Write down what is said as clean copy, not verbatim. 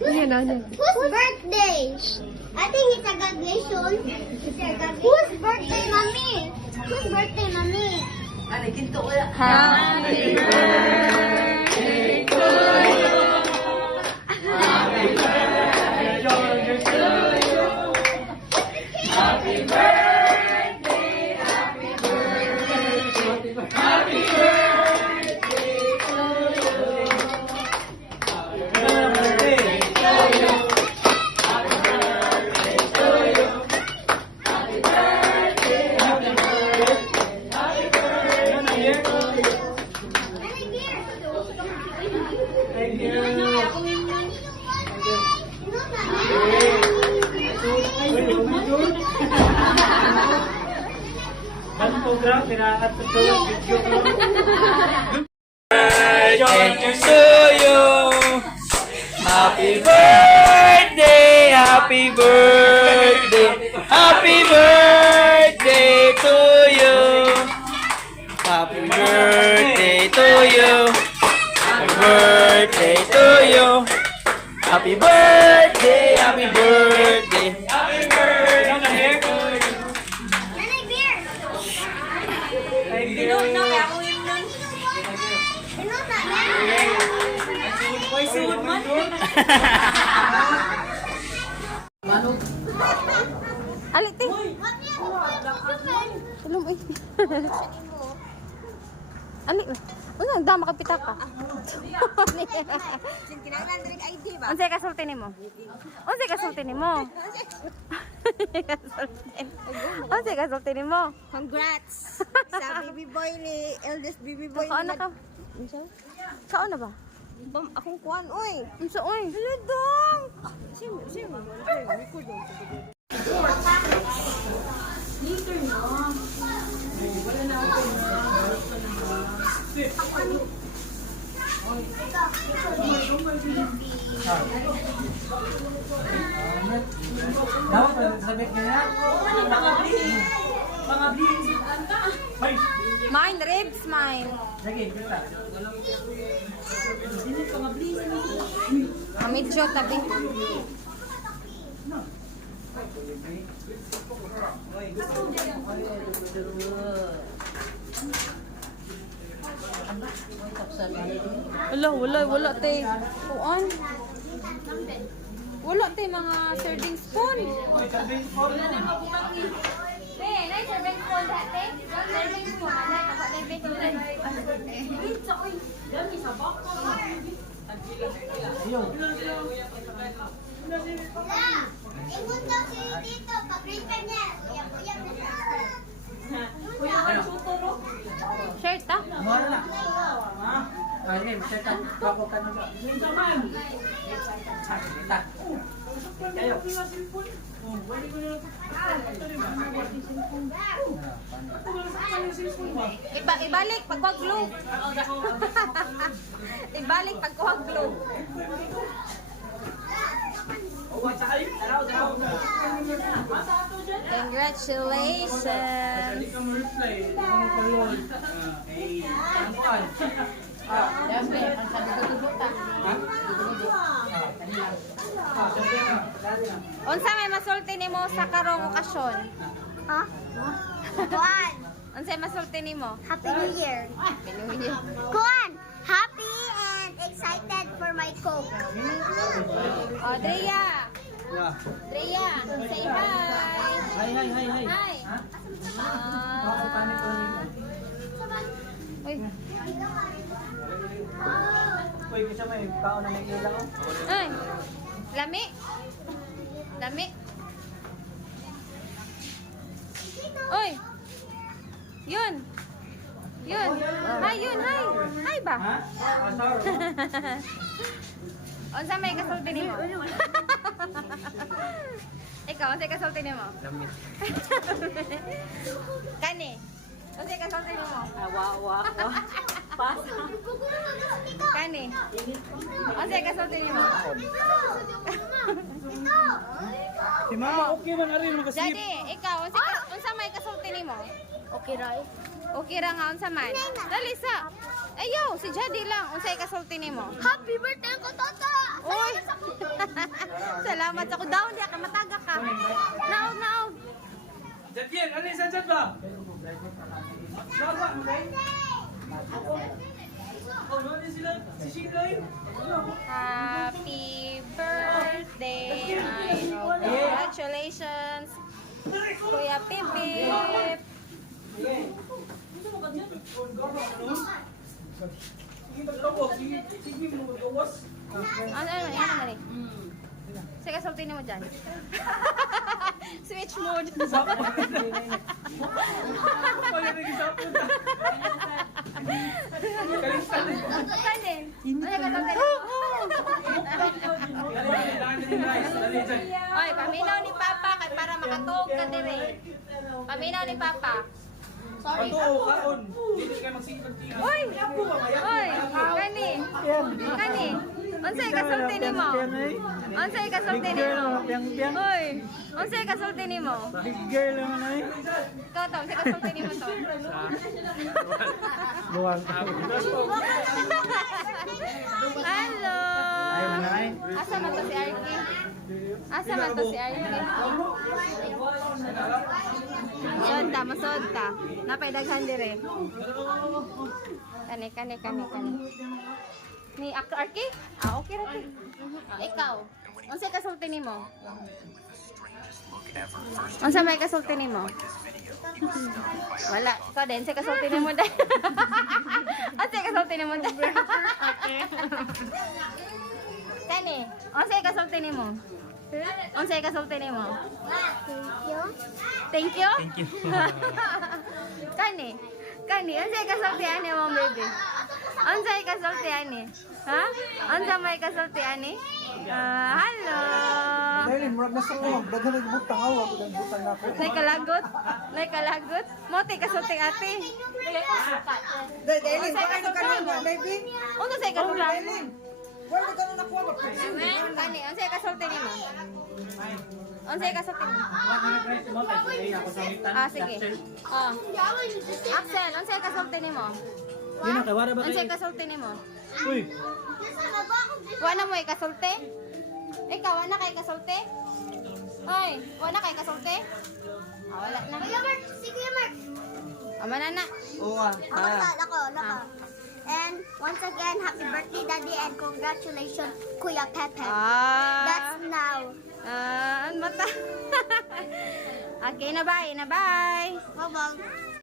Yan na. Whose birthday? I think it's a graduation. Whose birthday, mommy? Whose birthday, mommy? Happy birthday to you. Happy birthday to you. Happy birthday, happy birthday, happy birthday to you. Happy birthday, happy birthday, happy birthday to you. Happy birthday to you. Happy birthday to you. Happy birthday, happy birthday. Happy birthday to you. Nanay beer. Thank you. Pinot na yan. Aliti. Tulong eh. Ali. Ano, dama ka pitaka. Unsay kasulti nimo? Unsay kasulti nimo? Unsay kasulti nimo? Congrats sa baby boy ni eldest baby boy. Kaon na ka. Kaon na ba? Akong kuan, oy. Unsa oy? Hello, dong. Dapat sabi kaya. Mine ribs, mine. Lagi kita. Medyo tabi. Wala te. Kuan. Wala te mga serving spoon. Nay, serving spoon dati. Serving spoon, nay, kapag nay baking tray. Ingon daw si Tito, pag-return niya. Uyab-uyab na siya. Shirt ta? Mora na. Ayun, setan. Kako ka na. Kita. Kayo. Ibalik pag kuha glue. Ibalik pag kuha glue. Congratulations. Unsa may masulti nimo sa karong okasyon? Ha? Kuan. Unsa may masulti nimo? Happy New Year. Happy New Year. Kuan. Happy and excited for my Coke. Oh, Drea. Drea, say hi. Hi. Hi. Uy. Uy, kasi may kaon na nakila ko. Ay. Lami. Lami. Oy. Yun. Yun. Hi, yun. Hi. Hi ba? Ha? Sorry. Unsa may kasulti nimo? Ikaw, unsa kasulti nimo? Lamit. Kani. Unsa kasulti nimo? Wa. Pasa. Kani. Unsa kasulti nimo? Si mama okay man ari magaslip. Jadi, ikaw, unsa may kasulti nimo? Okay, Ray. Okay ra nga unsa man. Dali sa. Ayaw, si Jadi lang. Unsay kasulti nimo? Happy birthday ko, Tata! Oy. salamat sa ko. Down di ka mataga ka. Naog, naog. Jadian, ano yung sanjad ba? Baba, okay? Oh, ano sila? Si Sheila yun? Happy birthday, Myro. Congratulations, Kuya Pipip. Sige, magtawag. Sige, mo magawas. Ano, ano. Sige, sultinin mo dyan. Switch mode. Kanin. Oy, paminaw ni Papa kay para makatuog ka dire. Paminaw ni Papa. Sorry. Dito kayo magsingkot-tingkot. Oy! Oy! Kani! Kani! Unsay kasulti nimo? Unsay kasulti nimo? Oy! Unsay kasulti nimo? Girl naman ay. Ikaw to, unsay kasulti nimo to? Buwang. Hello! Ayaw na ay. Asa man to si Arky? Asa man to si Arky? Masod ta. Napay daghan dire. Kani. Ni Arky? Ah, okay ra ti. Ikaw. Unsay kasulti nimo? Unsa may kasulti nimo? Wala. Ikaw din, unsay kasulti nimo dai? Unsay kasulti nimo dai? Okay. Kani, unsay kasulti nimo? Unsay kasulti nimo? Thank you. Thank you. Kani, unsay kasulti ani mo, baby? Unsay kasulti ani? Ha? Unsa may kasulti ani? Hello. Dahil murag na sa ko. Daghan na butang awa ko dan butang na ako. Nay kalagot. Moti kasulti ate. Dahil Unsay kasulti nimo? baby. Unsay kasulti nimo? Wala ka na nakuha ba? Kani, unsay kasulti nimo? Unsay kasulti nimo? Ah, sige. Oh. Axel, unsay kasulti nimo? Di na kay wala ba Unsay kasulti nimo? Uy. Wala mo kasulti? Ikaw, wala kay kasulti? Hoy, wala kay kasulti? Ah, wala na. Kuya Mark, si Kuya Mark. Ama na na. Oo ah. Ako. And once again, happy birthday, Daddy, and congratulations, Kuya Pepe. That's now. Mata. Okay na bye. Bye-bye.